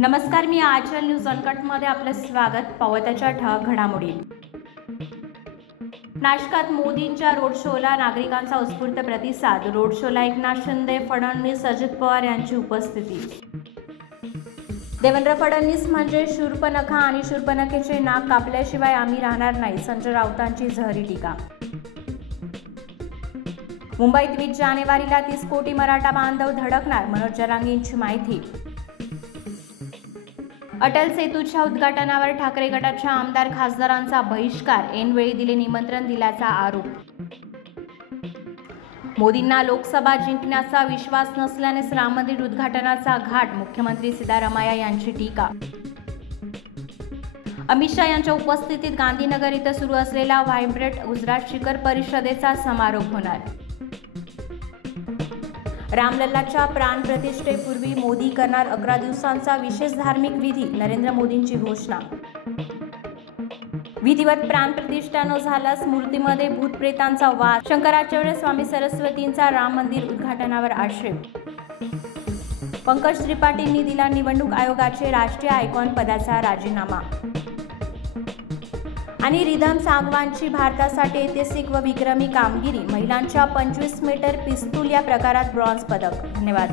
नमस्कार, मी आचल न्यूज अनकटमध्ये आपलं स्वागत. पावत्याच्या ठळक घडामोडी. नाशकात मोदींच्या रोड शोला नागरिकांचा उत्स्फूर्त प्रतिसाद. रोड शोला एकनाथ शिंदे, फडणवीस, अजित पवार यांची उपस्थिती. देवेंद्र फडणवीस म्हणजे शूर्पणखा आणि शूर्पणखेचे नाक कापल्याशिवाय आम्ही राहणार नाही. संजय राऊतांची जहरी टीका. मुंबईत 20 जानेवारीला 30 कोटी मराठा बांधव धडकणार, मनोज जरांगेंची माहिती. अटल सेतूच्या उद्घाटनावर ठाकरे गटाच्या आमदार खासदारांचा बहिष्कार, ऐनवेळी दिले निमंत्रण दिल्याचा आरोप. मोदींना लोकसभा जिंकण्याचा विश्वास नसल्यानेच राम मंदिर उद्घाटनाचा घाट, मुख्यमंत्री सिद्धरामय्या यांची टीका. अमित शहा यांच्या उपस्थितीत गांधीनगर इथं सुरू असलेल्या व्हायब्रंट गुजरात शिखर परिषदेचा समारोप होणार. रामलल्लाच्या प्राणप्रतिष्ठेपूर्वी मोदी करणार 11 दिवसांचा विशेष धार्मिक विधी, नरेंद्र मोदींची घोषणा. विधिवत प्राणप्रतिष्ठा न झाल्यास मूर्तीमध्ये भूतप्रेतांचा वास, शंकराचार्य स्वामी सरस्वतींचा राम मंदिर उद्घाटनावर आक्षेप. पंकज त्रिपाठींनी दिला निवडणूक आयोगाचे राष्ट्रीय आयकॉन पदाचा राजीनामा. आणि रिधम सागवानची भारतासाठी ऐतिहासिक व विक्रमी कामगिरी, महिलांच्या 25 मीटर पिस्तूल या प्रकारात ब्रॉन्झ पदक. धन्यवाद.